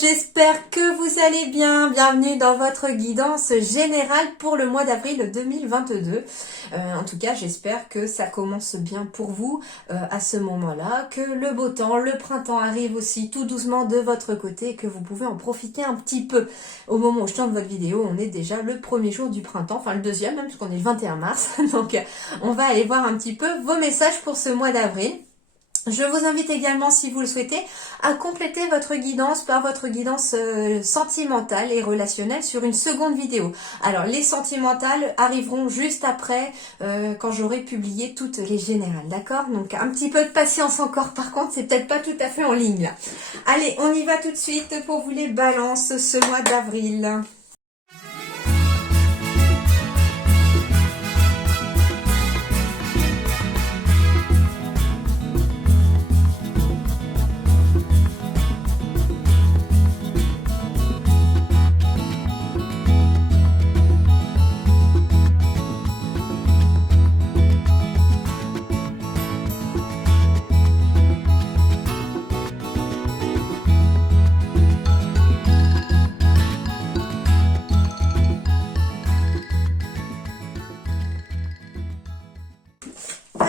j'espère que vous allez bien. Bienvenue dans votre guidance générale pour le mois d'avril 2022. En tout cas, j'espère que ça commence bien pour vous à ce moment-là, que le beau temps, le printemps arrive aussi tout doucement de votre côté et que vous pouvez en profiter un petit peu. Au moment où je tourne votre vidéo, on est déjà le premier jour du printemps, enfin le deuxième même, puisqu'on est le 21 mars. Donc, on va aller voir un petit peu vos messages pour ce mois d'avril. Je vous invite également, si vous le souhaitez, à compléter votre guidance par votre guidance sentimentale et relationnelle sur une seconde vidéo. Alors, les sentimentales arriveront juste après, quand j'aurai publié toutes les générales, d'accord? Donc, un petit peu de patience encore, par contre, c'est peut-être pas tout à fait en ligne, là. Allez, on y va tout de suite pour vous les balances ce mois d'avril.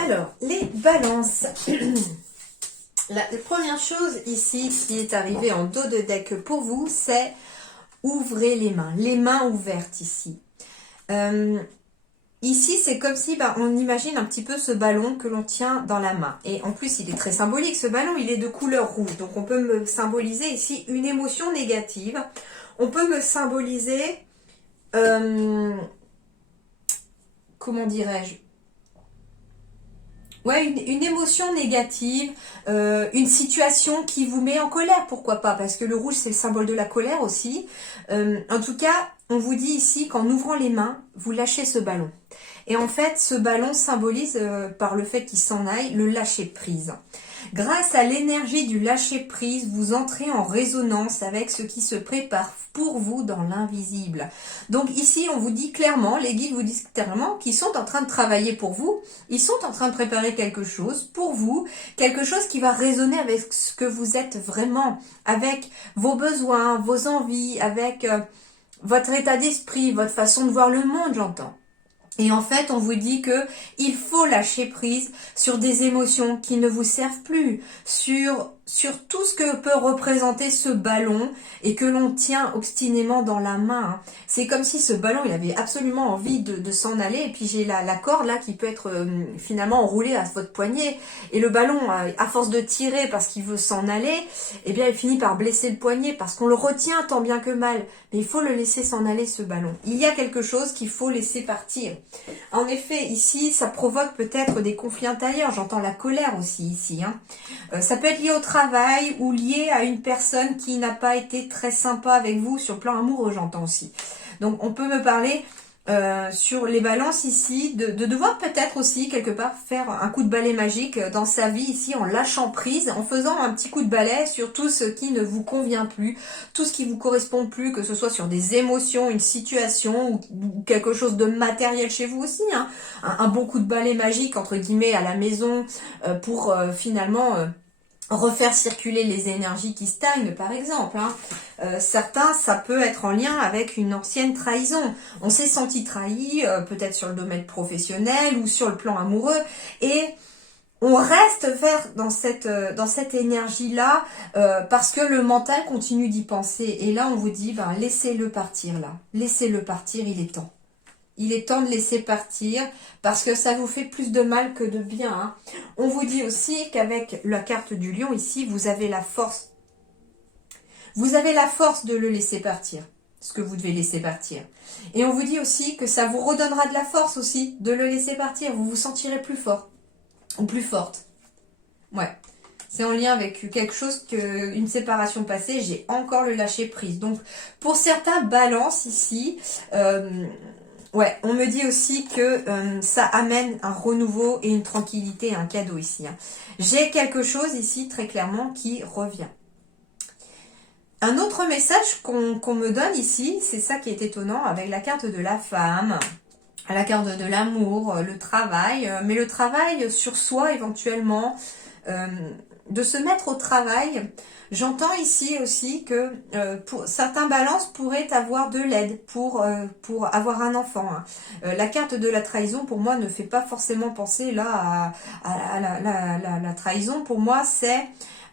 Alors, les balances. La première chose ici qui est arrivée en dos de deck pour vous, c'est ouvrez les mains ouvertes ici. Ici, c'est comme si on imagine un petit peu ce ballon que l'on tient dans la main. Et en plus, il est très symbolique, ce ballon, il est de couleur rouge. Donc, on peut me symboliser ici une émotion négative. On peut me symboliser, comment dirais-je, ouais, une émotion négative, une situation qui vous met en colère, pourquoi pas, parce que le rouge, c'est le symbole de la colère aussi. En tout cas, on vous dit ici qu'en ouvrant les mains, vous lâchez ce ballon. Et en fait, ce ballon symbolise, par le fait qu'il s'en aille, le lâcher-prise. Grâce à l'énergie du lâcher-prise, vous entrez en résonance avec ce qui se prépare pour vous dans l'invisible. Donc ici, on vous dit clairement, les guides vous disent clairement qu'ils sont en train de travailler pour vous. Ils sont en train de préparer quelque chose pour vous, quelque chose qui va résonner avec ce que vous êtes vraiment, avec vos besoins, vos envies, avec votre état d'esprit, votre façon de voir le monde, j'entends. Et en fait, on vous dit que il faut lâcher prise sur des émotions qui ne vous servent plus, sur tout ce que peut représenter ce ballon et que l'on tient obstinément dans la main. C'est comme si ce ballon, il avait absolument envie de s'en aller. Et puis j'ai la corde là qui peut être finalement enroulée à votre poignet. Et le ballon, à force de tirer parce qu'il veut s'en aller, eh bien il finit par blesser le poignet parce qu'on le retient tant bien que mal. Mais il faut le laisser s'en aller, ce ballon. Il y a quelque chose qu'il faut laisser partir. En effet, ici, ça provoque peut-être des conflits intérieurs. J'entends la colère aussi ici. Ça peut être lié au travail ou lié à une personne qui n'a pas été très sympa avec vous sur le plan amoureux, j'entends aussi. Donc, on peut me parler sur les balances ici, de devoir peut-être aussi quelque part faire un coup de balai magique dans sa vie ici en lâchant prise, en faisant un petit coup de balai sur tout ce qui ne vous convient plus, tout ce qui vous correspond plus, que ce soit sur des émotions, une situation ou quelque chose de matériel chez vous aussi, un bon coup de balai magique entre guillemets à la maison pour finalement refaire circuler les énergies qui stagnent, par exemple. Certains, ça peut être en lien avec une ancienne trahison. On s'est senti trahi, peut-être sur le domaine professionnel ou sur le plan amoureux, et on reste dans cette énergie-là parce que le mental continue d'y penser. Et là, on vous dit, laissez-le partir là. Laissez-le partir, il est temps. Il est temps de laisser partir parce que ça vous fait plus de mal que de bien. On vous dit aussi qu'avec la carte du lion ici, vous avez la force. Vous avez la force de le laisser partir, ce que vous devez laisser partir. Et on vous dit aussi que ça vous redonnera de la force aussi de le laisser partir. Vous vous sentirez plus fort ou plus forte. Ouais. C'est en lien avec quelque chose, une séparation passée, j'ai encore le lâcher prise. Donc, pour certains, balance ici... ouais, on me dit aussi que ça amène un renouveau et une tranquillité, un cadeau ici. J'ai quelque chose ici, très clairement, qui revient. Un autre message qu'on me donne ici, c'est ça qui est étonnant, avec la carte de la femme, la carte de l'amour, le travail, mais le travail sur soi éventuellement, de se mettre au travail. J'entends ici aussi que pour certains balances pourraient avoir de l'aide pour avoir un enfant. Hein. La carte de la trahison, pour moi, ne fait pas forcément penser là à la trahison. Pour moi, c'est...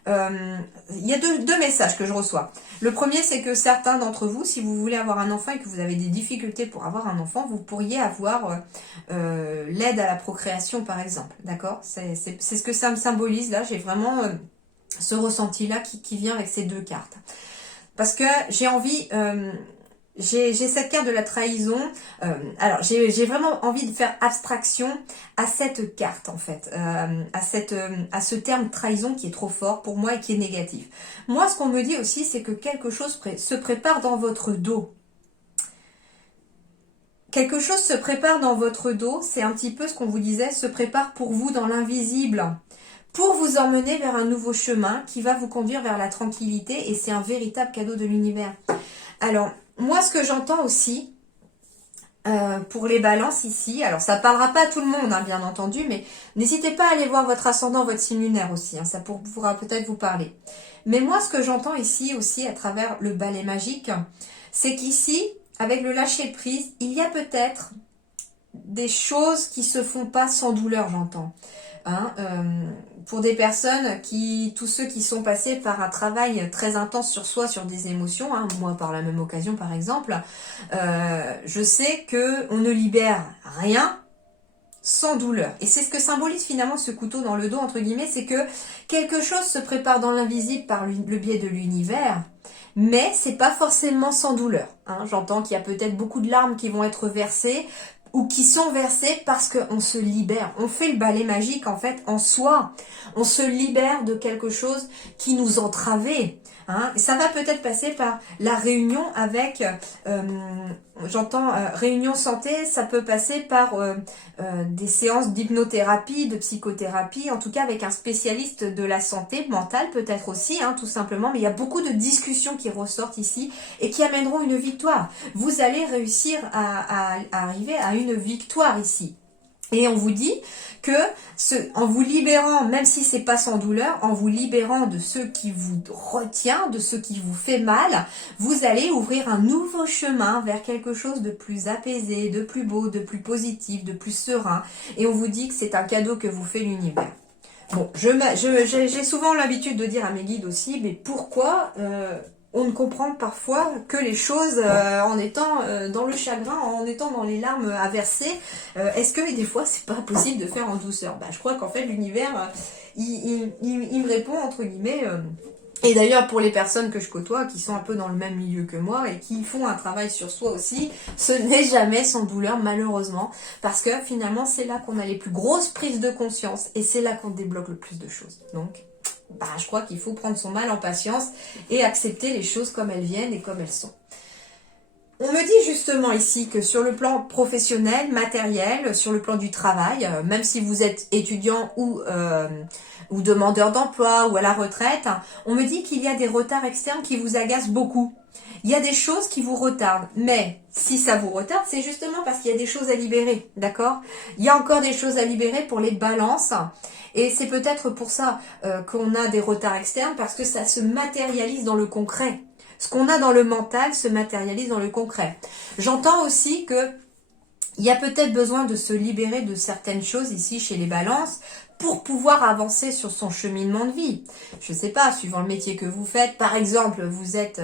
il y a deux messages que je reçois. Le premier, c'est que certains d'entre vous, si vous voulez avoir un enfant et que vous avez des difficultés pour avoir un enfant, vous pourriez avoir l'aide à la procréation, par exemple. D'accord? C'est ce que ça me symbolise là. J'ai vraiment ce ressenti-là qui vient avec ces deux cartes. Parce que j'ai envie... j'ai cette carte de la trahison. Alors, j'ai vraiment envie de faire abstraction à cette carte, en fait. À ce terme trahison qui est trop fort pour moi et qui est négatif. Moi, ce qu'on me dit aussi, c'est que quelque chose se prépare dans votre dos. Quelque chose se prépare dans votre dos. C'est un petit peu ce qu'on vous disait, se prépare pour vous dans l'invisible. Pour vous emmener vers un nouveau chemin qui va vous conduire vers la tranquillité. Et c'est un véritable cadeau de l'univers. Alors... moi, ce que j'entends aussi, pour les balances ici, alors ça ne parlera pas à tout le monde, hein, bien entendu, mais n'hésitez pas à aller voir votre ascendant, votre signe lunaire aussi, hein, ça pourra peut-être vous parler. Mais moi, ce que j'entends ici aussi, à travers le balai magique, c'est qu'ici, avec le lâcher-prise, il y a peut-être des choses qui se font pas sans douleur, j'entends. Hein, pour des personnes tous ceux qui sont passés par un travail très intense sur soi, sur des émotions, hein, moi par la même occasion par exemple, je sais que on ne libère rien sans douleur. Et c'est ce que symbolise finalement ce couteau dans le dos, entre guillemets, c'est que quelque chose se prépare dans l'invisible par le biais de l'univers, mais c'est pas forcément sans douleur. Hein. J'entends qu'il y a peut-être beaucoup de larmes qui vont être versées, ou qui sont versés parce qu'on se libère. On fait le balai magique en fait en soi. On se libère de quelque chose qui nous entravait. Hein. Ça va peut-être passer par la réunion avec, réunion santé, ça peut passer par des séances d'hypnothérapie, de psychothérapie, en tout cas avec un spécialiste de la santé mentale peut-être aussi, hein, tout simplement. Mais il y a beaucoup de discussions qui ressortent ici et qui amèneront une victoire. Vous allez réussir à arriver à une victoire ici. Et on vous dit que en vous libérant, même si c'est pas sans douleur, en vous libérant de ce qui vous retient, de ce qui vous fait mal, vous allez ouvrir un nouveau chemin vers quelque chose de plus apaisé, de plus beau, de plus positif, de plus serein. Et on vous dit que c'est un cadeau que vous fait l'univers. Bon, j'ai souvent l'habitude de dire à mes guides aussi, mais pourquoi on ne comprend parfois que les choses en étant dans le chagrin, en étant dans les larmes à verser. Est-ce que des fois c'est pas possible de faire en douceur? Je crois qu'en fait l'univers il me répond entre guillemets. Et d'ailleurs pour les personnes que je côtoie qui sont un peu dans le même milieu que moi et qui font un travail sur soi aussi, ce n'est jamais sans douleur malheureusement, parce que finalement c'est là qu'on a les plus grosses prises de conscience et c'est là qu'on débloque le plus de choses. Donc je crois qu'il faut prendre son mal en patience et accepter les choses comme elles viennent et comme elles sont. On me dit justement ici que sur le plan professionnel, matériel, sur le plan du travail, même si vous êtes étudiant ou demandeur d'emploi ou à la retraite, on me dit qu'il y a des retards externes qui vous agacent beaucoup. Il y a des choses qui vous retardent, mais si ça vous retarde, c'est justement parce qu'il y a des choses à libérer, d'accord? Il y a encore des choses à libérer pour les balances, et c'est peut-être pour ça qu'on a des retards externes, parce que ça se matérialise dans le concret. Ce qu'on a dans le mental se matérialise dans le concret. J'entends aussi que il y a peut-être besoin de se libérer de certaines choses ici chez les balances pour pouvoir avancer sur son cheminement de vie. Je ne sais pas, suivant le métier que vous faites. Par exemple, vous êtes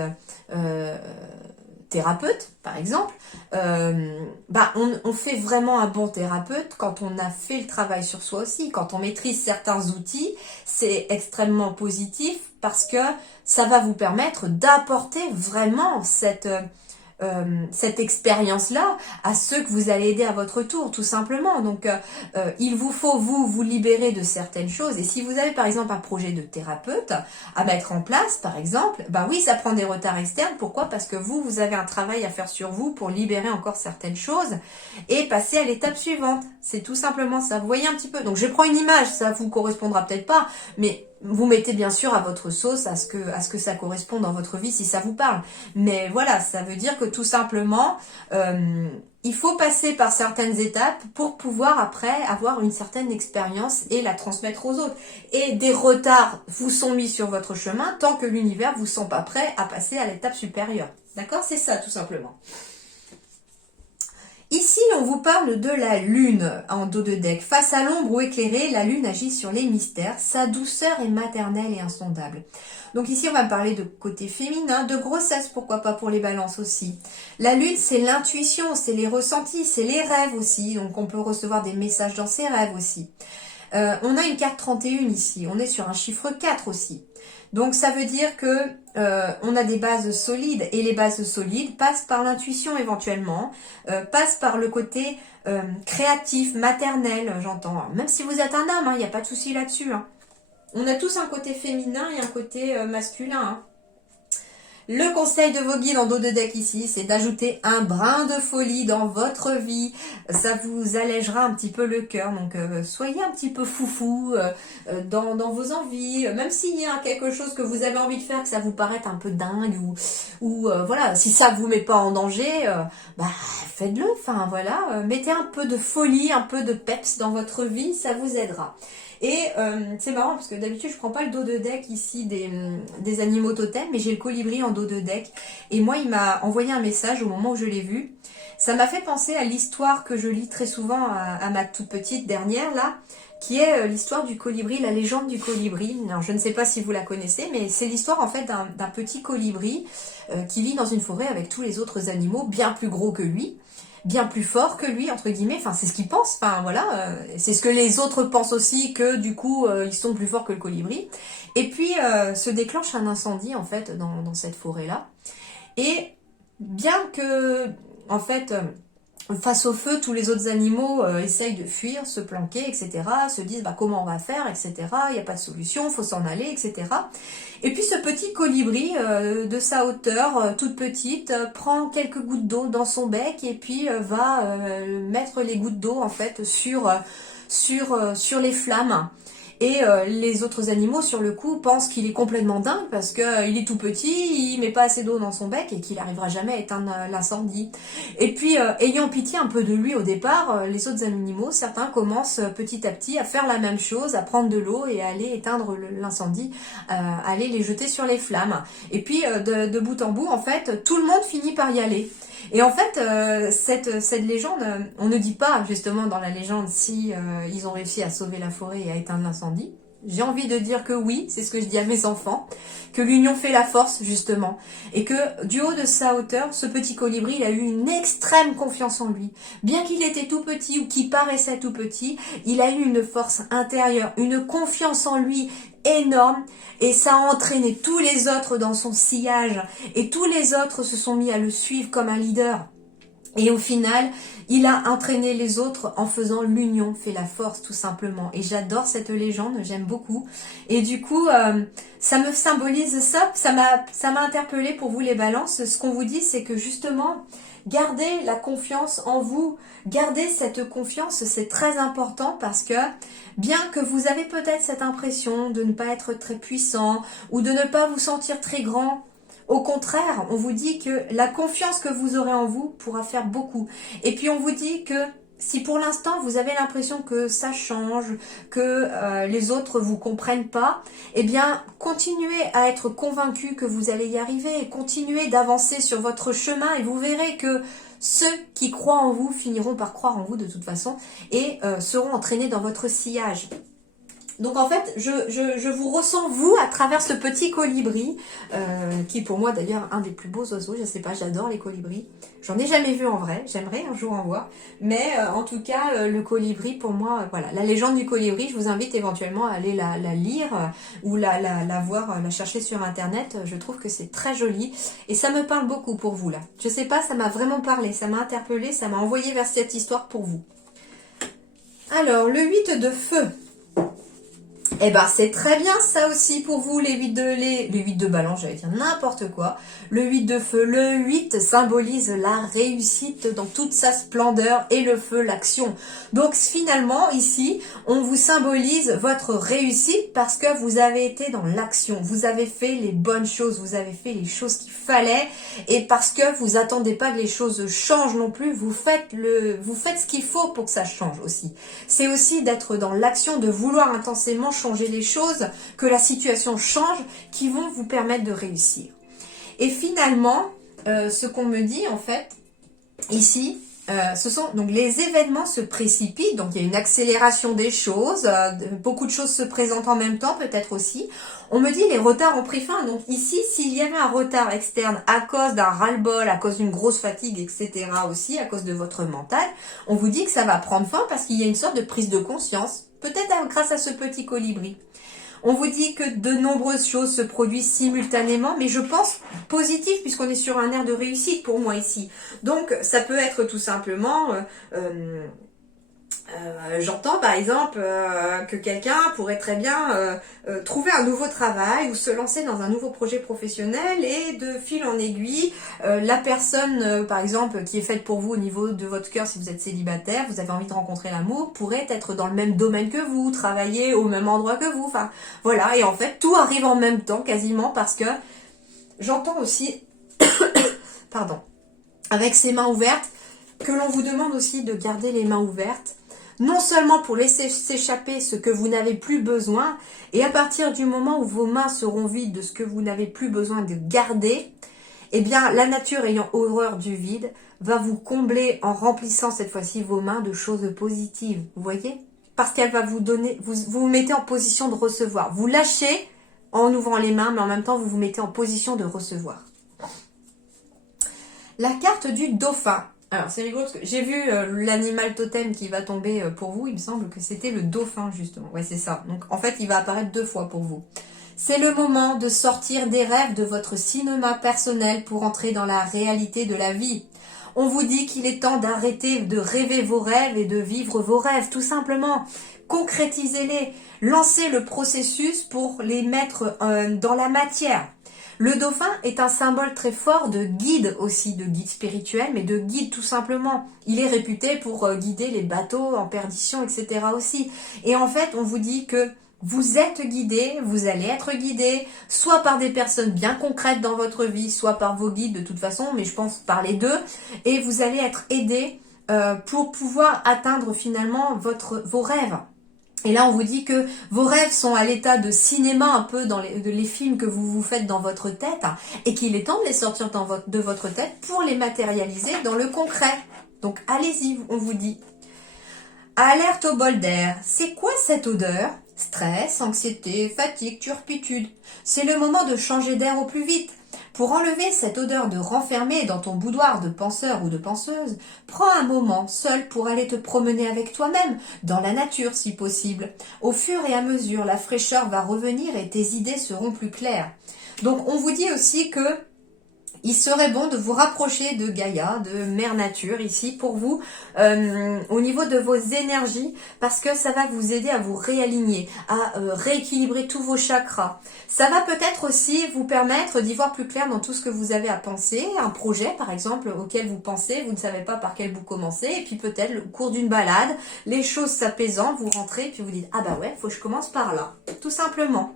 thérapeute, par exemple. On fait vraiment un bon thérapeute quand on a fait le travail sur soi aussi. Quand on maîtrise certains outils, c'est extrêmement positif parce que ça va vous permettre d'apporter vraiment cette expérience-là à ceux que vous allez aider à votre tour, tout simplement. Donc, il vous faut vous libérer de certaines choses. Et si vous avez, par exemple, un projet de thérapeute à mettre en place, par exemple, oui, ça prend des retards externes. Pourquoi? Parce que vous avez un travail à faire sur vous pour libérer encore certaines choses et passer à l'étape suivante. C'est tout simplement ça. Vous voyez un petit peu. Donc, je prends une image. Ça vous correspondra peut-être pas, mais vous mettez bien sûr à votre sauce, à ce que ça correspond dans votre vie si ça vous parle. Mais voilà, ça veut dire que tout simplement, il faut passer par certaines étapes pour pouvoir après avoir une certaine expérience et la transmettre aux autres. Et des retards vous sont mis sur votre chemin tant que l'univers vous sent pas prêt à passer à l'étape supérieure. D'accord? C'est ça tout simplement. Ici, on vous parle de la lune en dos de deck. Face à l'ombre ou éclairée, la lune agit sur les mystères. Sa douceur est maternelle et insondable. Donc ici, on va parler de côté féminin, de grossesse, pourquoi pas pour les balances aussi. La lune, c'est l'intuition, c'est les ressentis, c'est les rêves aussi. Donc on peut recevoir des messages dans ses rêves aussi. On a une carte 31 ici, on est sur un chiffre 4 aussi. Donc ça veut dire que on a des bases solides et les bases solides passent par l'intuition éventuellement, passent par le côté créatif, maternel, j'entends. Même si vous êtes un homme, il n'y a pas de souci là-dessus. Hein. On a tous un côté féminin et un côté masculin. Hein. Le conseil de vos guides en dos de deck ici, c'est d'ajouter un brin de folie dans votre vie. Ça vous allègera un petit peu le cœur. Donc, soyez un petit peu foufou dans vos envies. Même s'il y a quelque chose que vous avez envie de faire, que ça vous paraît un peu dingue ou voilà, si ça vous met pas en danger, faites-le. Enfin, voilà, mettez un peu de folie, un peu de peps dans votre vie, ça vous aidera. Et c'est marrant parce que d'habitude je prends pas le dos de deck ici des animaux totems, mais j'ai le colibri en dos de deck. Et moi il m'a envoyé un message au moment où je l'ai vu. Ça m'a fait penser à l'histoire que je lis très souvent à ma toute petite dernière là, qui est l'histoire du colibri, la légende du colibri. Alors je ne sais pas si vous la connaissez, mais c'est l'histoire en fait d'un petit colibri qui vit dans une forêt avec tous les autres animaux bien plus gros que lui. Bien plus fort que lui, entre guillemets, enfin c'est ce qu'il pense, enfin voilà, c'est ce que les autres pensent aussi, que du coup ils sont plus forts que le colibri. Et puis se déclenche un incendie en fait dans cette forêt-là. Et bien que, en fait, face au feu, tous les autres animaux essayent de fuir, se planquer, etc., se disent comment on va faire, etc., il n'y a pas de solution, il faut s'en aller, etc. Et puis ce petit colibri, de sa hauteur, toute petite, prend quelques gouttes d'eau dans son bec et puis va mettre les gouttes d'eau en fait sur les flammes. Et les autres animaux, sur le coup, pensent qu'il est complètement dingue parce qu'il est tout petit, il met pas assez d'eau dans son bec et qu'il n'arrivera jamais à éteindre l'incendie. Et puis, ayant pitié un peu de lui au départ, les autres animaux, certains commencent petit à petit à faire la même chose, à prendre de l'eau et à aller éteindre l'incendie, aller les jeter sur les flammes. Et puis, de bout en bout, en fait, tout le monde finit par y aller. Et en fait, cette légende, on ne dit pas justement dans la légende si ils ont réussi à sauver la forêt et à éteindre l'incendie. J'ai envie de dire que oui, c'est ce que je dis à mes enfants, que l'union fait la force justement, et que du haut de sa hauteur, ce petit colibri, il a eu une extrême confiance en lui. Bien qu'il était tout petit ou qu'il paraissait tout petit, il a eu une force intérieure, une confiance en lui énorme, et ça a entraîné tous les autres dans son sillage, et tous les autres se sont mis à le suivre comme un leader. Et au final, il a entraîné les autres en faisant l'union fait la force tout simplement. Et j'adore cette légende, j'aime beaucoup. Et du coup, ça me symbolise ça m'a interpellé pour vous les balances. Ce qu'on vous dit, c'est que justement, gardez la confiance en vous. Gardez cette confiance, c'est très important parce que bien que vous avez peut-être cette impression de ne pas être très puissant ou de ne pas vous sentir très grand, au contraire, on vous dit que la confiance que vous aurez en vous pourra faire beaucoup. Et puis on vous dit que si pour l'instant vous avez l'impression que ça change, que les autres vous comprennent pas, eh bien continuez à être convaincu que vous allez y arriver et continuez d'avancer sur votre chemin et vous verrez que ceux qui croient en vous finiront par croire en vous de toute façon et seront entraînés dans votre sillage. Donc en fait, je vous ressens vous à travers ce petit colibri, qui est pour moi d'ailleurs un des plus beaux oiseaux, je sais pas, j'adore les colibris. J'en ai jamais vu en vrai, j'aimerais un jour en voir. Mais en tout cas, le colibri pour moi, voilà, la légende du colibri, je vous invite éventuellement à aller la lire ou la voir, la chercher sur internet. Je trouve que c'est très joli et ça me parle beaucoup pour vous là. Je sais pas, ça m'a vraiment parlé, ça m'a interpellé, ça m'a envoyé vers cette histoire pour vous. Alors, le 8 de feu. Eh ben, c'est très bien ça aussi pour vous, les 8 de balance, j'allais dire n'importe quoi. Le 8 de feu, le 8 symbolise la réussite dans toute sa splendeur et le feu, l'action. Donc finalement, ici, on vous symbolise votre réussite parce que vous avez été dans l'action. Vous avez fait les bonnes choses, vous avez fait les choses qu'il fallait et parce que vous attendez pas que les choses changent non plus, vous faites ce qu'il faut pour que ça change aussi. C'est aussi d'être dans l'action, de vouloir intensément changer les choses, que la situation change, qui vont vous permettre de réussir. Et finalement, ce qu'on me dit en fait, ici, ce sont donc les événements se précipitent, donc il y a une accélération des choses, beaucoup de choses se présentent en même temps peut-être aussi. On me dit les retards ont pris fin, donc ici s'il y avait un retard externe à cause d'un ras-le-bol, à cause d'une grosse fatigue, etc. aussi, à cause de votre mental, on vous dit que ça va prendre fin parce qu'il y a une sorte de prise de conscience, peut-être grâce à ce petit colibri. On vous dit que de nombreuses choses se produisent simultanément, mais je pense positif puisqu'on est sur un air de réussite pour moi ici. Donc ça peut être tout simplement, j'entends par exemple que quelqu'un pourrait très bien trouver un nouveau travail ou se lancer dans un nouveau projet professionnel et de fil en aiguille, la personne par exemple qui est faite pour vous au niveau de votre cœur si vous êtes célibataire, vous avez envie de rencontrer l'amour, pourrait être dans le même domaine que vous, travailler au même endroit que vous, enfin voilà, et en fait tout arrive en même temps quasiment parce que j'entends aussi, pardon, avec ces mains ouvertes, que l'on vous demande aussi de garder les mains ouvertes, non seulement pour laisser s'échapper ce que vous n'avez plus besoin, et à partir du moment où vos mains seront vides de ce que vous n'avez plus besoin de garder, eh bien la nature ayant horreur du vide va vous combler en remplissant cette fois-ci vos mains de choses positives, vous voyez? Parce qu'elle va vous donner, vous mettez en position de recevoir. Vous lâchez en ouvrant les mains, mais en même temps vous vous mettez en position de recevoir. La carte du dauphin. Alors, c'est rigolo parce que j'ai vu l'animal totem qui va tomber pour vous. Il me semble que c'était le dauphin, justement. Ouais, c'est ça. Donc, en fait, il va apparaître 2 fois pour vous. C'est le moment de sortir des rêves de votre cinéma personnel pour entrer dans la réalité de la vie. On vous dit qu'il est temps d'arrêter de rêver vos rêves et de vivre vos rêves, tout simplement. Concrétisez-les. Lancez le processus pour les mettre dans la matière. Le dauphin est un symbole très fort de guide aussi, de guide spirituel, mais de guide tout simplement. Il est réputé pour guider les bateaux en perdition, etc. aussi. Et en fait, on vous dit que vous êtes guidé, vous allez être guidé, soit par des personnes bien concrètes dans votre vie, soit par vos guides de toute façon, mais je pense par les deux. Et vous allez être aidé pour pouvoir atteindre finalement vos rêves. Et là, on vous dit que vos rêves sont à l'état de cinéma un peu dans les films que vous faites dans votre tête et qu'il est temps de les sortir de votre tête pour les matérialiser dans le concret. Donc, allez-y, on vous dit. Alerte au bol d'air. C'est quoi cette odeur? Stress, anxiété, fatigue, turpitude. C'est le moment de changer d'air au plus vite. Pour enlever cette odeur de renfermé dans ton boudoir de penseur ou de penseuse, prends un moment seul pour aller te promener avec toi-même, dans la nature si possible. Au fur et à mesure, la fraîcheur va revenir et tes idées seront plus claires. Donc on vous dit aussi que il serait bon de vous rapprocher de Gaïa, de Mère Nature ici pour vous, au niveau de vos énergies, parce que ça va vous aider à vous réaligner, à rééquilibrer tous vos chakras. Ça va peut-être aussi vous permettre d'y voir plus clair dans tout ce que vous avez à penser, un projet par exemple auquel vous pensez, vous ne savez pas par quel bout commencer, et puis peut-être au cours d'une balade, les choses s'apaisant, vous rentrez et puis vous dites « Ah bah ouais, faut que je commence par là », tout simplement.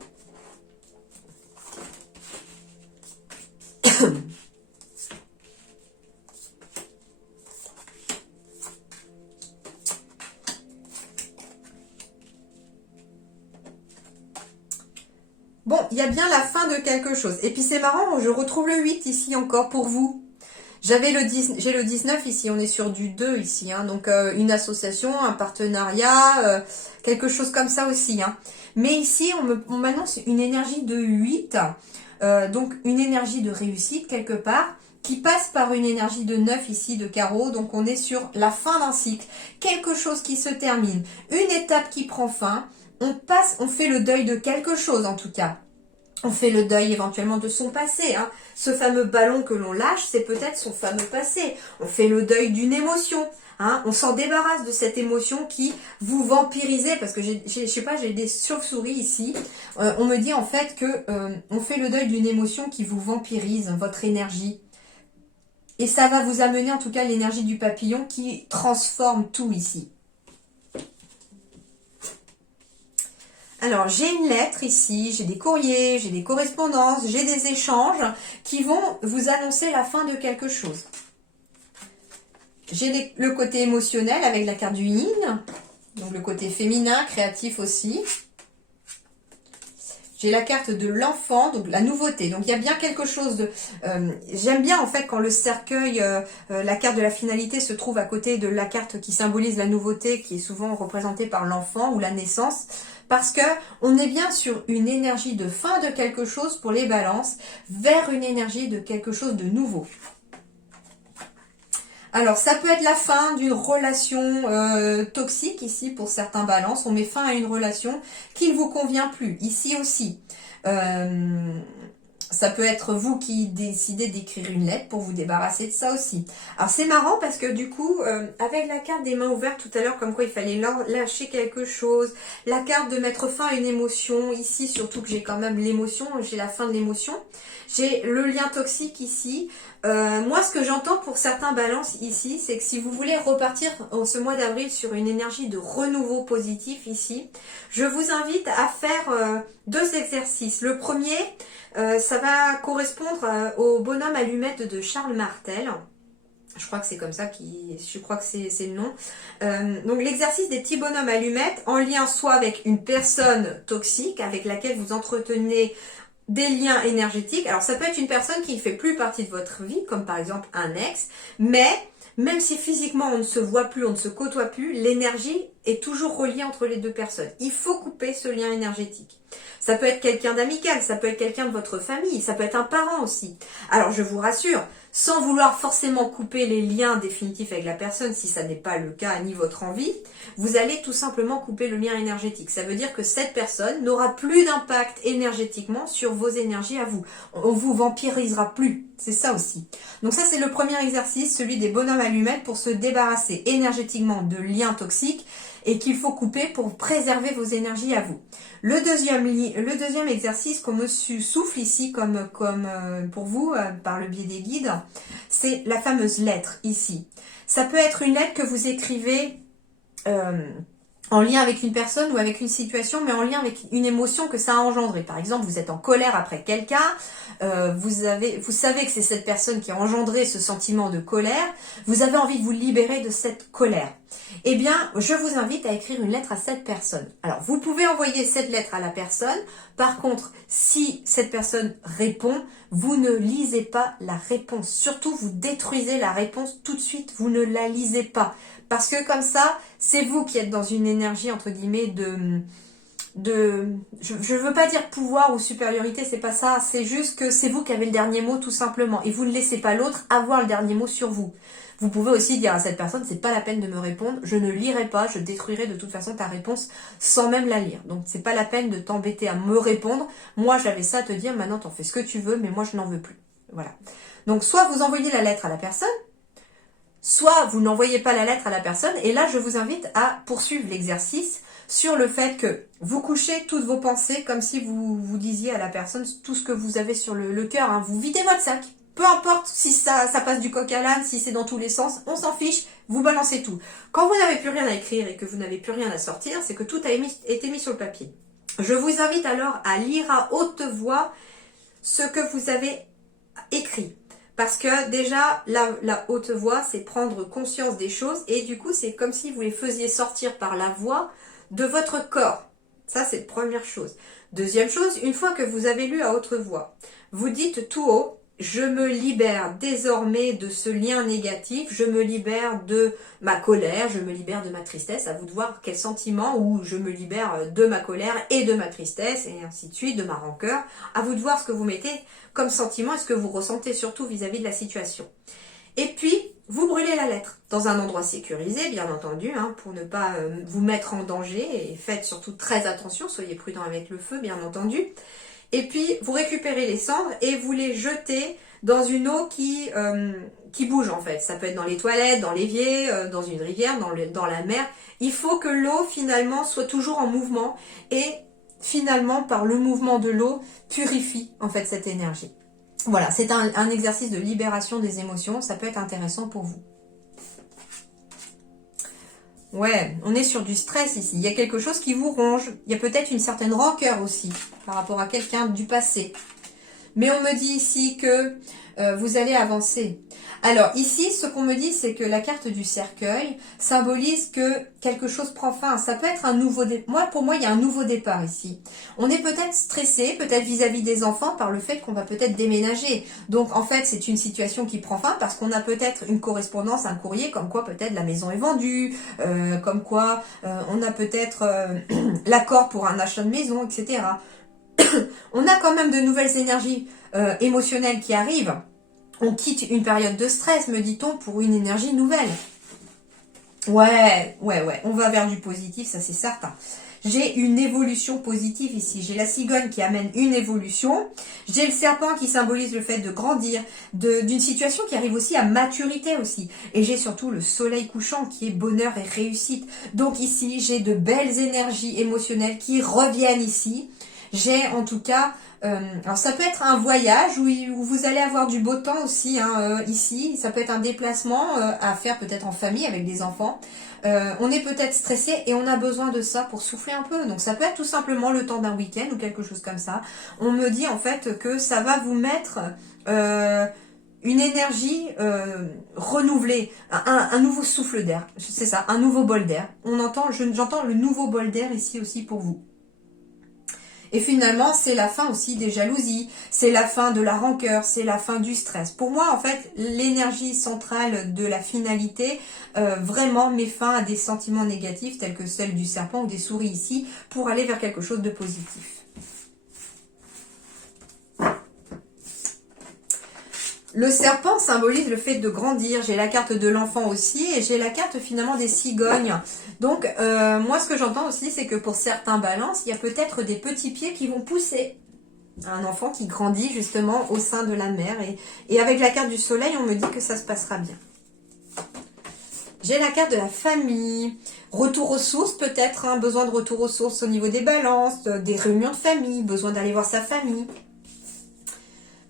Bon, il y a bien la fin de quelque chose. Et puis c'est marrant, je retrouve le 8 ici encore pour vous. J'ai le 19 ici, on est sur du 2 ici. Hein, donc une association, un partenariat, quelque chose comme ça aussi. Hein. Mais ici, on m'annonce une énergie de 8. Donc une énergie de réussite quelque part, qui passe par une énergie de 9 ici, de carreau. Donc on est sur la fin d'un cycle. Quelque chose qui se termine. Une étape qui prend fin. On fait le deuil de quelque chose en tout cas. On fait le deuil éventuellement de son passé. Hein. Ce fameux ballon que l'on lâche, c'est peut-être son fameux passé. On fait le deuil d'une émotion. Hein. On s'en débarrasse de cette émotion qui vous vampirisait. Parce que je sais pas, j'ai des chauves-souris ici. On me dit en fait que on fait le deuil d'une émotion qui vous vampirise votre énergie. Et ça va vous amener en tout cas l'énergie du papillon qui transforme tout ici. Alors, j'ai une lettre ici, j'ai des courriers, j'ai des correspondances, j'ai des échanges qui vont vous annoncer la fin de quelque chose. J'ai le côté émotionnel avec la carte du yin, donc le côté féminin, créatif aussi. J'ai la carte de l'enfant, donc la nouveauté. Donc il y a bien quelque chose de... J'aime bien en fait quand le cercueil, la carte de la finalité se trouve à côté de la carte qui symbolise la nouveauté, qui est souvent représentée par l'enfant ou la naissance. Parce que on est bien sur une énergie de fin de quelque chose pour les balances, vers une énergie de quelque chose de nouveau. Alors, ça peut être la fin d'une relation toxique ici pour certains balances. On met fin à une relation qui ne vous convient plus. Ici aussi. Ça peut être vous qui décidez d'écrire une lettre pour vous débarrasser de ça aussi. Alors c'est marrant parce que du coup, avec la carte des mains ouvertes tout à l'heure, comme quoi il fallait lâcher quelque chose, la carte de mettre fin à une émotion, ici surtout que j'ai quand même l'émotion, j'ai la fin de l'émotion, j'ai le lien toxique ici. Moi ce que j'entends pour certains balances ici, c'est que si vous voulez repartir en ce mois d'avril sur une énergie de renouveau positif ici, je vous invite à faire deux exercices. Le premier, ça va correspondre au bonhomme allumette de Charles Martel. Je crois que c'est comme ça, je crois que c'est le nom. Donc l'exercice des petits bonhommes allumettes en lien soit avec une personne toxique avec laquelle vous entretenez des liens énergétiques. Alors ça peut être une personne qui ne fait plus partie de votre vie, comme par exemple un ex, mais même si physiquement on ne se voit plus, on ne se côtoie plus, l'énergie est toujours reliée entre les deux personnes. Il faut couper ce lien énergétique. Ça peut être quelqu'un d'amical, ça peut être quelqu'un de votre famille, ça peut être un parent aussi. Alors je vous rassure, sans vouloir forcément couper les liens définitifs avec la personne, si ça n'est pas le cas ni votre envie, vous allez tout simplement couper le lien énergétique. Ça veut dire que cette personne n'aura plus d'impact énergétiquement sur vos énergies à vous. On vous vampirisera plus, c'est ça aussi. Donc ça c'est le premier exercice, celui des bonhommes allumettes pour se débarrasser énergétiquement de liens toxiques et qu'il faut couper pour préserver vos énergies à vous. Le deuxième exercice qu'on me souffle ici comme pour vous par le biais des guides, c'est la fameuse lettre ici. Ça peut être une lettre que vous écrivez en lien avec une personne ou avec une situation, mais en lien avec une émotion que ça a engendré. Par exemple, vous êtes en colère après quelqu'un, vous savez que c'est cette personne qui a engendré ce sentiment de colère, vous avez envie de vous libérer de cette colère. Eh bien, je vous invite à écrire une lettre à cette personne. Alors, vous pouvez envoyer cette lettre à la personne. Par contre, si cette personne répond, vous ne lisez pas la réponse. Surtout, vous détruisez la réponse tout de suite. Vous ne la lisez pas. Parce que comme ça, c'est vous qui êtes dans une énergie, entre guillemets, je veux pas dire pouvoir ou supériorité, c'est pas ça. C'est juste que c'est vous qui avez le dernier mot, tout simplement. Et vous ne laissez pas l'autre avoir le dernier mot sur vous. Vous pouvez aussi dire à cette personne, c'est pas la peine de me répondre, je ne lirai pas, je détruirai de toute façon ta réponse sans même la lire. Donc c'est pas la peine de t'embêter à me répondre. Moi j'avais ça à te dire, maintenant t'en fais ce que tu veux, mais moi je n'en veux plus. Voilà. Donc soit vous envoyez la lettre à la personne, soit vous n'envoyez pas la lettre à la personne, et là je vous invite à poursuivre l'exercice sur le fait que vous couchez toutes vos pensées comme si vous disiez à la personne tout ce que vous avez sur le cœur. Hein. Vous videz votre sac. Peu importe si ça passe du coq à l'âne, si c'est dans tous les sens, on s'en fiche, vous balancez tout. Quand vous n'avez plus rien à écrire et que vous n'avez plus rien à sortir, c'est que tout a été mis sur le papier. Je vous invite alors à lire à haute voix ce que vous avez écrit. Parce que déjà, la haute voix, c'est prendre conscience des choses et du coup, c'est comme si vous les faisiez sortir par la voix de votre corps. Ça, c'est la première chose. Deuxième chose, une fois que vous avez lu à haute voix, vous dites tout haut, je me libère désormais de ce lien négatif, je me libère de ma colère, je me libère de ma tristesse, à vous de voir quel sentiment, ou je me libère de ma colère et de ma tristesse, et ainsi de suite, de ma rancœur, à vous de voir ce que vous mettez comme sentiment et ce que vous ressentez surtout vis-à-vis de la situation. Et puis, vous brûlez la lettre dans un endroit sécurisé, bien entendu, hein, pour ne pas vous mettre en danger, et faites surtout très attention, soyez prudent avec le feu, bien entendu. Et puis, vous récupérez les cendres et vous les jetez dans une eau qui bouge en fait. Ça peut être dans les toilettes, dans l'évier, dans une rivière, dans la mer. Il faut que l'eau finalement soit toujours en mouvement et finalement par le mouvement de l'eau purifie en fait cette énergie. Voilà, c'est un exercice de libération des émotions. Ça peut être intéressant pour vous. Ouais, on est sur du stress ici. Il y a quelque chose qui vous ronge. Il y a peut-être une certaine rancœur aussi par rapport à quelqu'un du passé. Mais on me dit ici que vous allez avancer. Alors ici, ce qu'on me dit, c'est que la carte du cercueil symbolise que quelque chose prend fin. Ça peut être un nouveau départ. Pour moi, il y a un nouveau départ ici. On est peut-être stressé, peut-être vis-à-vis des enfants, par le fait qu'on va peut-être déménager. Donc en fait, c'est une situation qui prend fin parce qu'on a peut-être une correspondance, un courrier, comme quoi peut-être la maison est vendue, comme quoi on a peut-être l'accord pour un achat de maison, etc. On a quand même de nouvelles énergies émotionnelles qui arrivent. On quitte une période de stress, me dit-on, pour une énergie nouvelle. Ouais. On va vers du positif, ça c'est certain. J'ai une évolution positive ici. J'ai la cigogne qui amène une évolution. J'ai le serpent qui symbolise le fait de grandir, d'une situation qui arrive aussi à maturité aussi. Et j'ai surtout le soleil couchant qui est bonheur et réussite. Donc ici, j'ai de belles énergies émotionnelles qui reviennent ici. J'ai en tout cas, alors ça peut être un voyage où vous allez avoir du beau temps aussi ici. Ça peut être un déplacement à faire peut-être en famille avec des enfants. On est peut-être stressé et on a besoin de ça pour souffler un peu. Donc ça peut être tout simplement le temps d'un week-end ou quelque chose comme ça. On me dit en fait que ça va vous mettre une énergie renouvelée, un nouveau souffle d'air. C'est ça, un nouveau bol d'air. J'entends le nouveau bol d'air ici aussi pour vous. Et finalement, c'est la fin aussi des jalousies, c'est la fin de la rancœur, c'est la fin du stress. Pour moi, en fait, l'énergie centrale de la finalité vraiment met fin à des sentiments négatifs tels que celle du serpent ou des souris ici pour aller vers quelque chose de positif. Le serpent symbolise le fait de grandir. J'ai la carte de l'enfant aussi et j'ai la carte finalement des cigognes. Donc moi ce que j'entends aussi c'est que pour certains balances, il y a peut-être des petits pieds qui vont pousser. Un enfant qui grandit justement au sein de la mer. Et avec la carte du soleil, on me dit que ça se passera bien. J'ai la carte de la famille. Retour aux sources peut-être, besoin de retour aux sources au niveau des balances, des réunions de famille, besoin d'aller voir sa famille.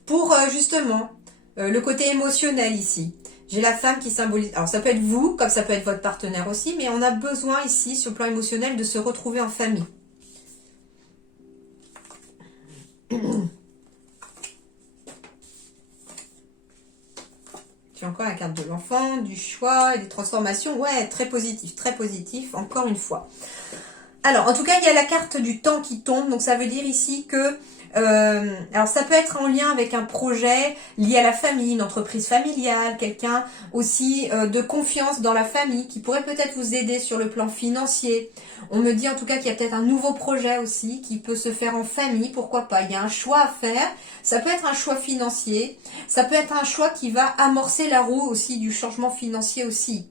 Pour justement... le côté émotionnel ici. J'ai la femme qui symbolise... Alors ça peut être vous, comme ça peut être votre partenaire aussi, mais on a besoin ici, sur le plan émotionnel, de se retrouver en famille. J'ai encore la carte de l'enfant, du choix et des transformations. Ouais, très positif, encore une fois. Alors, en tout cas, il y a la carte du temps qui tombe, donc ça veut dire ici que... alors ça peut être en lien avec un projet lié à la famille, une entreprise familiale, quelqu'un aussi de confiance dans la famille qui pourrait peut-être vous aider sur le plan financier. On me dit en tout cas qu'il y a peut-être un nouveau projet aussi qui peut se faire en famille, pourquoi pas. Il y a un choix à faire, ça peut être un choix financier, ça peut être un choix qui va amorcer la roue aussi du changement financier aussi.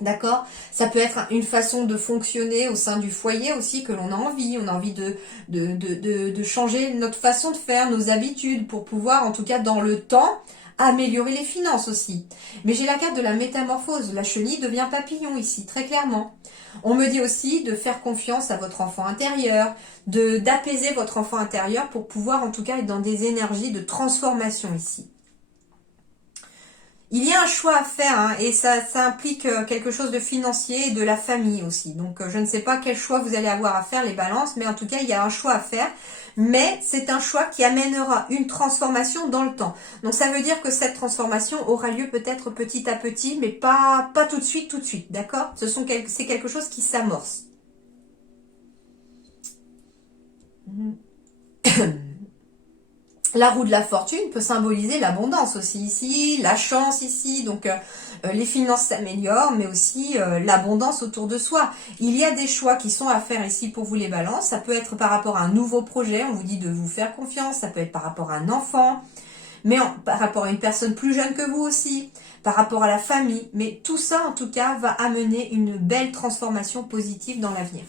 D'accord? Ça peut être une façon de fonctionner au sein du foyer aussi que l'on a envie. On a envie de changer notre façon de faire, nos habitudes pour pouvoir, en tout cas dans le temps, améliorer les finances aussi. Mais j'ai la carte de la métamorphose. La chenille devient papillon ici, très clairement. On me dit aussi de faire confiance à votre enfant intérieur, d'apaiser votre enfant intérieur pour pouvoir en tout cas être dans des énergies de transformation ici. Il y a un choix à faire et ça implique quelque chose de financier et de la famille aussi. Donc je ne sais pas quel choix vous allez avoir à faire les balances, mais en tout cas il y a un choix à faire. Mais c'est un choix qui amènera une transformation dans le temps. Donc ça veut dire que cette transformation aura lieu peut-être petit à petit, mais pas tout de suite, d'accord? C'est quelque chose qui s'amorce. La roue de la fortune peut symboliser l'abondance aussi ici, la chance ici, donc les finances s'améliorent, mais aussi l'abondance autour de soi. Il y a des choix qui sont à faire ici pour vous les balances. Ça peut être par rapport à un nouveau projet, on vous dit de vous faire confiance, ça peut être par rapport à un enfant, mais par rapport à une personne plus jeune que vous aussi, par rapport à la famille. Mais tout ça, en tout cas, va amener une belle transformation positive dans l'avenir.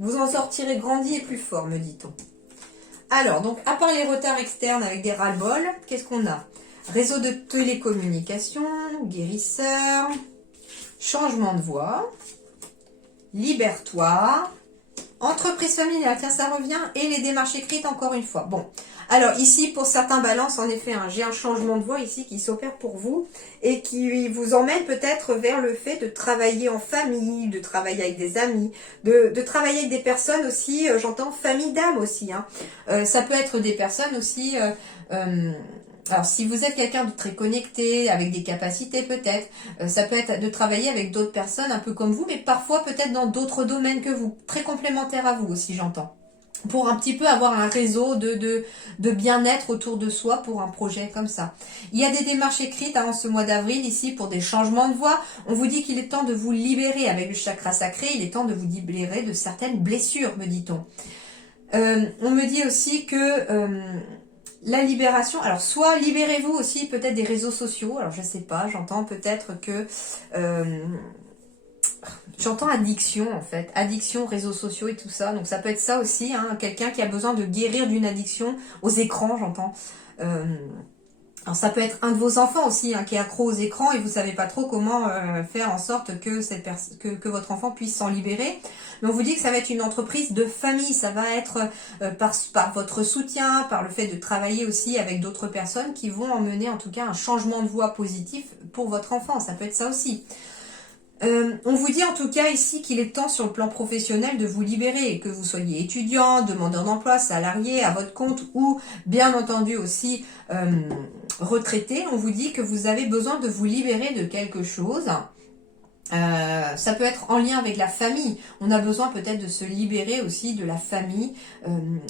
Vous en sortirez grandi et plus fort, me dit-on. Alors, donc, à part les retards externes avec des ras-le-bol, qu'est-ce qu'on a? Réseau de télécommunication, guérisseur, changement de voix, libère-toi, entreprise familiale, tiens, ça revient, et les démarches écrites encore une fois. Bon, alors ici, pour certains balances, en effet, hein, j'ai un changement de voix ici qui s'opère pour vous et qui vous emmène peut-être vers le fait de travailler en famille, de travailler avec des amis, de travailler avec des personnes aussi, j'entends famille d'âme aussi. Hein. Ça peut être des personnes aussi... alors, si vous êtes quelqu'un de très connecté, avec des capacités peut-être, ça peut être de travailler avec d'autres personnes un peu comme vous, mais parfois peut-être dans d'autres domaines que vous, très complémentaires à vous aussi, j'entends. Pour un petit peu avoir un réseau de bien-être autour de soi pour un projet comme ça. Il y a des démarches écrites en ce mois d'avril ici pour des changements de voix. On vous dit qu'il est temps de vous libérer avec le chakra sacré, il est temps de vous libérer de certaines blessures, me dit-on. On me dit aussi que... la libération, alors soit libérez-vous aussi peut-être des réseaux sociaux, alors je sais pas, j'entends peut-être que... j'entends addiction en fait, addiction, réseaux sociaux et tout ça, donc ça peut être ça aussi, hein, quelqu'un qui a besoin de guérir d'une addiction aux écrans, j'entends. Alors ça peut être un de vos enfants aussi, hein, qui est accro aux écrans et vous savez pas trop comment faire en sorte que, que votre enfant puisse s'en libérer. Mais on vous dit que ça va être une entreprise de famille, ça va être par votre soutien, par le fait de travailler aussi avec d'autres personnes qui vont emmener en tout cas un changement de voie positif pour votre enfant, ça peut être ça aussi. On vous dit en tout cas ici qu'il est temps sur le plan professionnel de vous libérer, que vous soyez étudiant, demandeur d'emploi, salarié, à votre compte ou bien entendu aussi retraité. On vous dit que vous avez besoin de vous libérer de quelque chose. Ça peut être en lien avec la famille. On a besoin peut-être de se libérer aussi de la famille.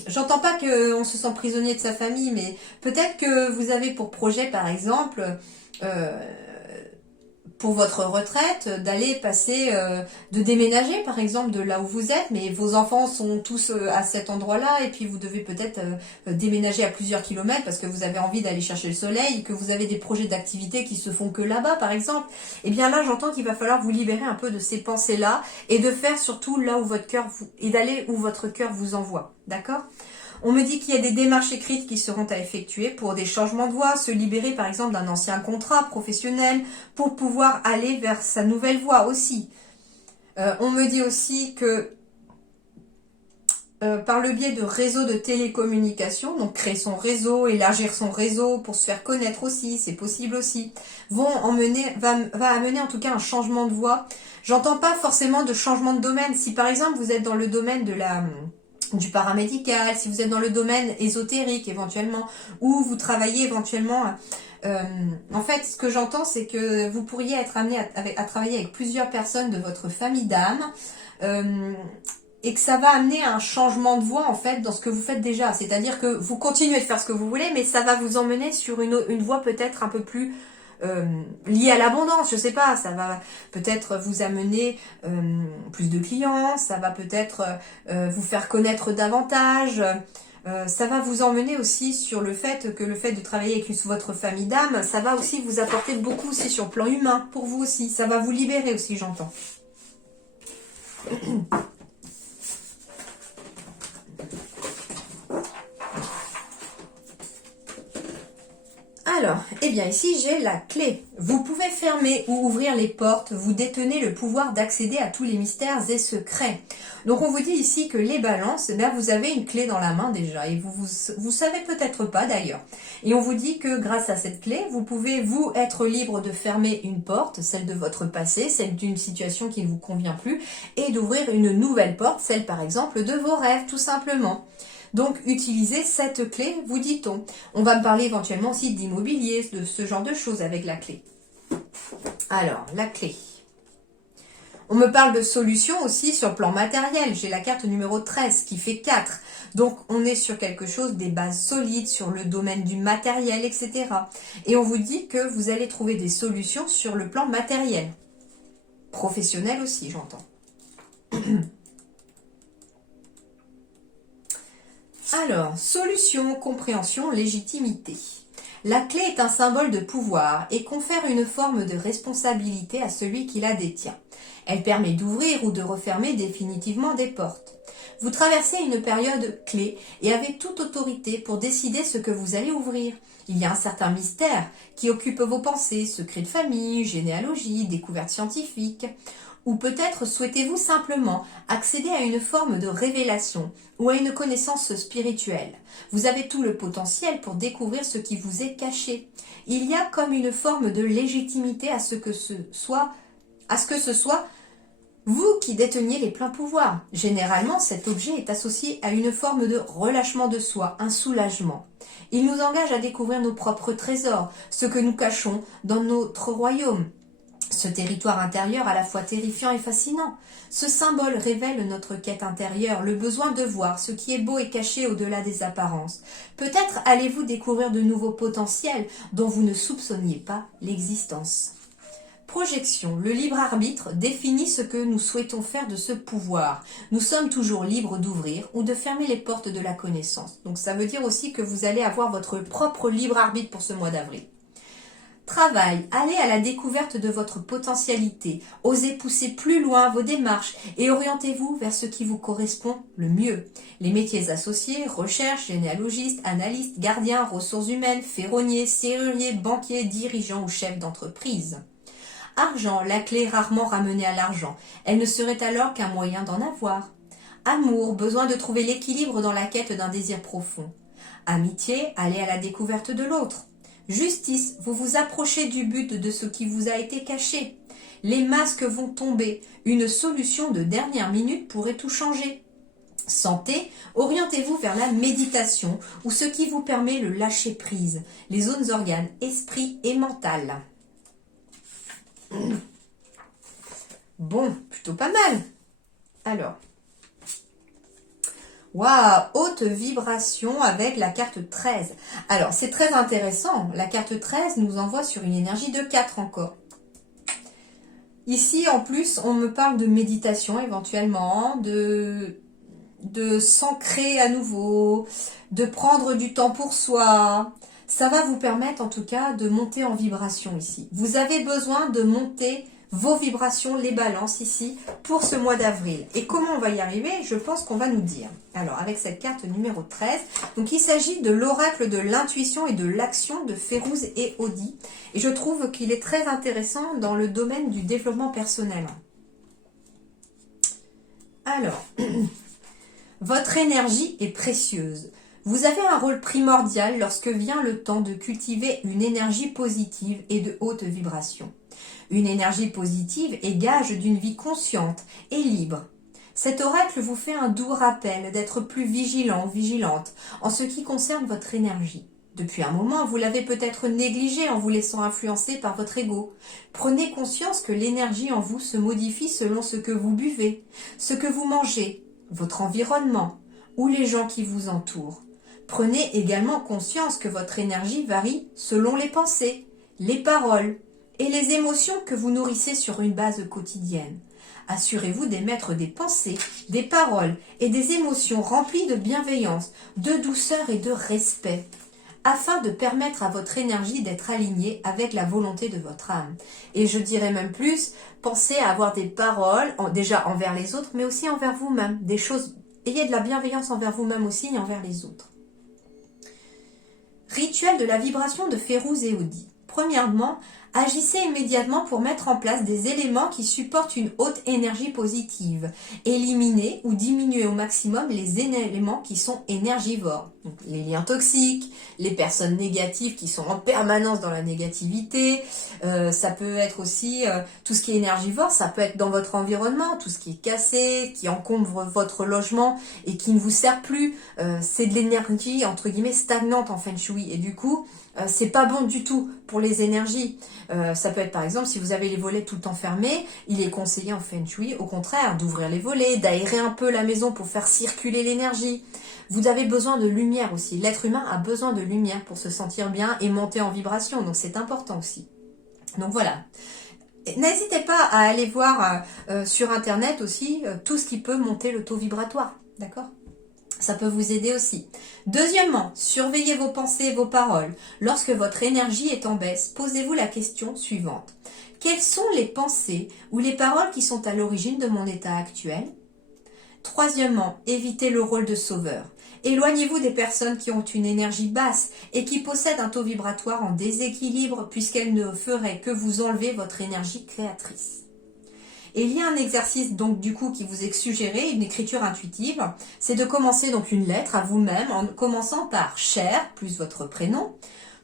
J'entends pas qu'on se sent prisonnier de sa famille, mais peut-être que vous avez pour projet par exemple... pour votre retraite, d'aller passer, de déménager par exemple de là où vous êtes, mais vos enfants sont tous à cet endroit-là et puis vous devez peut-être déménager à plusieurs kilomètres parce que vous avez envie d'aller chercher le soleil, que vous avez des projets d'activité qui se font que là-bas par exemple. Et bien là j'entends qu'il va falloir vous libérer un peu de ces pensées-là et de faire surtout là où votre cœur vous... et d'aller où votre cœur vous envoie, d'accord ? On me dit qu'il y a des démarches écrites qui seront à effectuer pour des changements de voie, se libérer par exemple d'un ancien contrat professionnel pour pouvoir aller vers sa nouvelle voie aussi. On me dit aussi que par le biais de réseaux de télécommunications, donc créer son réseau, élargir son réseau pour se faire connaître aussi, c'est possible aussi, va amener en tout cas un changement de voie. J'entends pas forcément de changement de domaine. Si par exemple vous êtes dans le domaine du paramédical, si vous êtes dans le domaine ésotérique éventuellement, ou vous travaillez éventuellement... en fait, ce que j'entends, c'est que vous pourriez être amené à travailler avec plusieurs personnes de votre famille d'âme, et que ça va amener à un changement de voie en fait dans ce que vous faites déjà. C'est-à-dire que vous continuez de faire ce que vous voulez, mais ça va vous emmener sur une voie peut-être un peu plus... lié à l'abondance, je sais pas, ça va peut-être vous amener plus de clients, ça va peut-être vous faire connaître davantage, ça va vous emmener aussi sur le fait que le fait de travailler avec votre famille d'âme, ça va aussi vous apporter beaucoup aussi sur le plan humain, pour vous aussi, ça va vous libérer aussi, j'entends. Alors, eh bien ici j'ai la clé. Vous pouvez fermer ou ouvrir les portes, vous détenez le pouvoir d'accéder à tous les mystères et secrets. Donc on vous dit ici que les balances, eh bien, vous avez une clé dans la main déjà et vous savez peut-être pas d'ailleurs. Et on vous dit que grâce à cette clé, vous pouvez vous être libre de fermer une porte, celle de votre passé, celle d'une situation qui ne vous convient plus, et d'ouvrir une nouvelle porte, celle par exemple de vos rêves tout simplement. Donc, utilisez cette clé, vous dit-on. On va me parler éventuellement aussi d'immobilier, de ce genre de choses avec la clé. Alors, la clé. On me parle de solutions aussi sur le plan matériel. J'ai la carte numéro 13 qui fait 4. Donc, on est sur quelque chose, des bases solides, sur le domaine du matériel, etc. Et on vous dit que vous allez trouver des solutions sur le plan matériel. Professionnel aussi, j'entends. Alors, solution, compréhension, légitimité. La clé est un symbole de pouvoir et confère une forme de responsabilité à celui qui la détient. Elle permet d'ouvrir ou de refermer définitivement des portes. Vous traversez une période clé et avez toute autorité pour décider ce que vous allez ouvrir. Il y a un certain mystère qui occupe vos pensées, secrets de famille, généalogie, découvertes scientifiques. Ou peut-être souhaitez-vous simplement accéder à une forme de révélation ou à une connaissance spirituelle. Vous avez tout le potentiel pour découvrir ce qui vous est caché. Il y a comme une forme de légitimité à ce que ce soit vous qui déteniez les pleins pouvoirs. Généralement, cet objet est associé à une forme de relâchement de soi, un soulagement. Il nous engage à découvrir nos propres trésors, ce que nous cachons dans notre royaume. Ce territoire intérieur à la fois terrifiant et fascinant. Ce symbole révèle notre quête intérieure, le besoin de voir ce qui est beau et caché au-delà des apparences. Peut-être allez-vous découvrir de nouveaux potentiels dont vous ne soupçonniez pas l'existence. Projection. Le libre arbitre définit ce que nous souhaitons faire de ce pouvoir. Nous sommes toujours libres d'ouvrir ou de fermer les portes de la connaissance. Donc ça veut dire aussi que vous allez avoir votre propre libre arbitre pour ce mois d'avril. Travail, allez à la découverte de votre potentialité, osez pousser plus loin vos démarches et orientez-vous vers ce qui vous correspond le mieux. Les métiers associés, recherche, généalogiste, analyste, gardien, ressources humaines, ferronnier, serrurier, banquier, dirigeant ou chef d'entreprise. Argent, la clé rarement ramenée à l'argent, elle ne serait alors qu'un moyen d'en avoir. Amour, besoin de trouver l'équilibre dans la quête d'un désir profond. Amitié, allez à la découverte de l'autre. Justice, vous vous approchez du but de ce qui vous a été caché. Les masques vont tomber. Une solution de dernière minute pourrait tout changer. Santé, orientez-vous vers la méditation ou ce qui vous permet le lâcher-prise, les zones organes, esprit et mental. Bon, plutôt pas mal. Alors, waouh, haute vibration avec la carte 13. Alors, c'est très intéressant. La carte 13 nous envoie sur une énergie de 4 encore. Ici, en plus, on me parle de méditation éventuellement, de s'ancrer à nouveau, de prendre du temps pour soi. Ça va vous permettre en tout cas de monter en vibration ici. Vous avez besoin de monter vos vibrations, les balances ici, pour ce mois d'avril. Et comment on va y arriver? Je pense qu'on va nous dire. Alors, avec cette carte numéro 13, donc il s'agit de l'oracle de l'intuition et de l'action de Férouz et Audi. Et je trouve qu'il est très intéressant dans le domaine du développement personnel. Alors, votre énergie est précieuse. Vous avez un rôle primordial lorsque vient le temps de cultiver une énergie positive et de haute vibration. Une énergie positive est gage d'une vie consciente et libre. Cet oracle vous fait un doux rappel d'être plus vigilant ou vigilante en ce qui concerne votre énergie. Depuis un moment, vous l'avez peut-être négligée en vous laissant influencer par votre ego. Prenez conscience que l'énergie en vous se modifie selon ce que vous buvez, ce que vous mangez, votre environnement ou les gens qui vous entourent. Prenez également conscience que votre énergie varie selon les pensées, les paroles et les émotions que vous nourrissez sur une base quotidienne. Assurez-vous d'émettre des pensées, des paroles et des émotions remplies de bienveillance, de douceur et de respect, afin de permettre à votre énergie d'être alignée avec la volonté de votre âme. Et je dirais même plus, pensez à avoir des paroles, déjà envers les autres, mais aussi envers vous-même, des choses, ayez de la bienveillance envers vous-même aussi et envers les autres. Rituel de la vibration de Férouz et Audi. Premièrement, agissez immédiatement pour mettre en place des éléments qui supportent une haute énergie positive. Éliminez ou diminuez au maximum les éléments qui sont énergivores. Donc, les liens toxiques, les personnes négatives qui sont en permanence dans la négativité. Ça peut être aussi tout ce qui est énergivore, ça peut être dans votre environnement, tout ce qui est cassé, qui encombre votre logement et qui ne vous sert plus. C'est de l'énergie entre guillemets stagnante en Feng Shui et du coup, c'est pas bon du tout pour les énergies. Ça peut être par exemple si vous avez les volets tout le temps fermés, il est conseillé en Feng Shui au contraire d'ouvrir les volets, d'aérer un peu la maison pour faire circuler l'énergie. Vous avez besoin de lumière aussi. L'être humain a besoin de lumière pour se sentir bien et monter en vibration, donc c'est important aussi. Donc voilà. N'hésitez pas à aller voir sur internet aussi tout ce qui peut monter le taux vibratoire, d'accord ? Ça peut vous aider aussi. Deuxièmement, surveillez vos pensées et vos paroles. Lorsque votre énergie est en baisse, posez-vous la question suivante. Quelles sont les pensées ou les paroles qui sont à l'origine de mon état actuel ? Troisièmement, évitez le rôle de sauveur. Éloignez-vous des personnes qui ont une énergie basse et qui possèdent un taux vibratoire en déséquilibre puisqu'elles ne feraient que vous enlever votre énergie créatrice. Et il y a un exercice donc du coup qui vous est suggéré, une écriture intuitive, c'est de commencer donc une lettre à vous-même en commençant par cher plus votre prénom.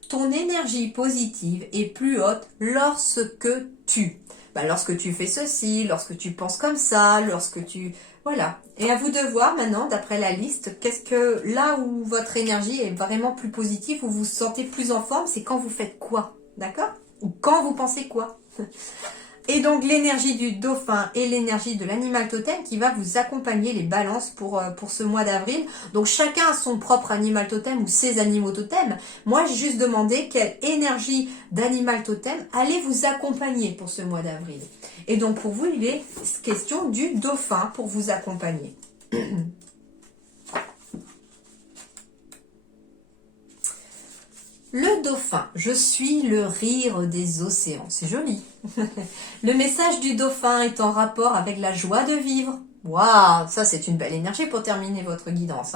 Ton énergie positive est plus haute lorsque tu. Lorsque tu fais ceci, lorsque tu penses comme ça, lorsque tu... Voilà. Et à vous de voir maintenant, d'après la liste, qu'est-ce que là où votre énergie est vraiment plus positive, où vous vous sentez plus en forme, c'est quand vous faites quoi, d'accord? Ou quand vous pensez quoi? Et donc l'énergie du dauphin et l'énergie de l'animal totem qui va vous accompagner les balances pour ce mois d'avril. Donc chacun a son propre animal totem ou ses animaux totems. Moi j'ai juste demandé quelle énergie d'animal totem allait vous accompagner pour ce mois d'avril. Et donc pour vous il est question du dauphin pour vous accompagner. Le dauphin, je suis le rire des océans. C'est joli. Le message du dauphin est en rapport avec la joie de vivre. Waouh, ça c'est une belle énergie pour terminer votre guidance.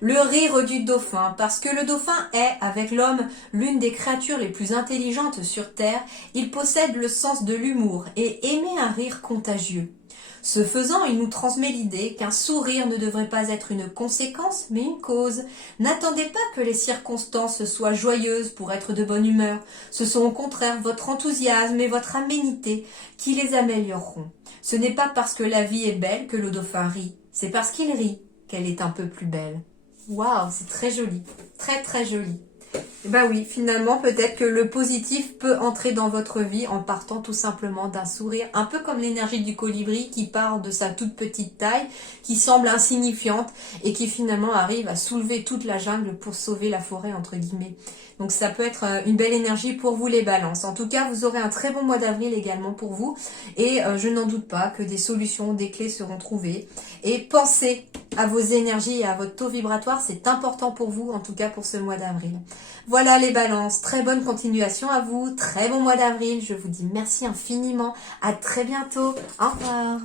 Le rire du dauphin, parce que le dauphin est, avec l'homme, l'une des créatures les plus intelligentes sur Terre. Il possède le sens de l'humour et émet un rire contagieux. Ce faisant, il nous transmet l'idée qu'un sourire ne devrait pas être une conséquence, mais une cause. N'attendez pas que les circonstances soient joyeuses pour être de bonne humeur. Ce sont au contraire votre enthousiasme et votre aménité qui les amélioreront. Ce n'est pas parce que la vie est belle que le dauphin rit, c'est parce qu'il rit qu'elle est un peu plus belle. Waouh, c'est très joli, très très joli. Oui, finalement, peut-être que le positif peut entrer dans votre vie en partant tout simplement d'un sourire, un peu comme l'énergie du colibri qui part de sa toute petite taille, qui semble insignifiante et qui finalement arrive à soulever toute la jungle pour sauver la forêt, entre guillemets. Donc ça peut être une belle énergie pour vous les balances. En tout cas, vous aurez un très bon mois d'avril également pour vous et je n'en doute pas que des solutions, des clés seront trouvées. Et pensez à vos énergies et à votre taux vibratoire, c'est important pour vous, en tout cas pour ce mois d'avril. Voilà les balances, très bonne continuation à vous, très bon mois d'avril, je vous dis merci infiniment, à très bientôt, au revoir.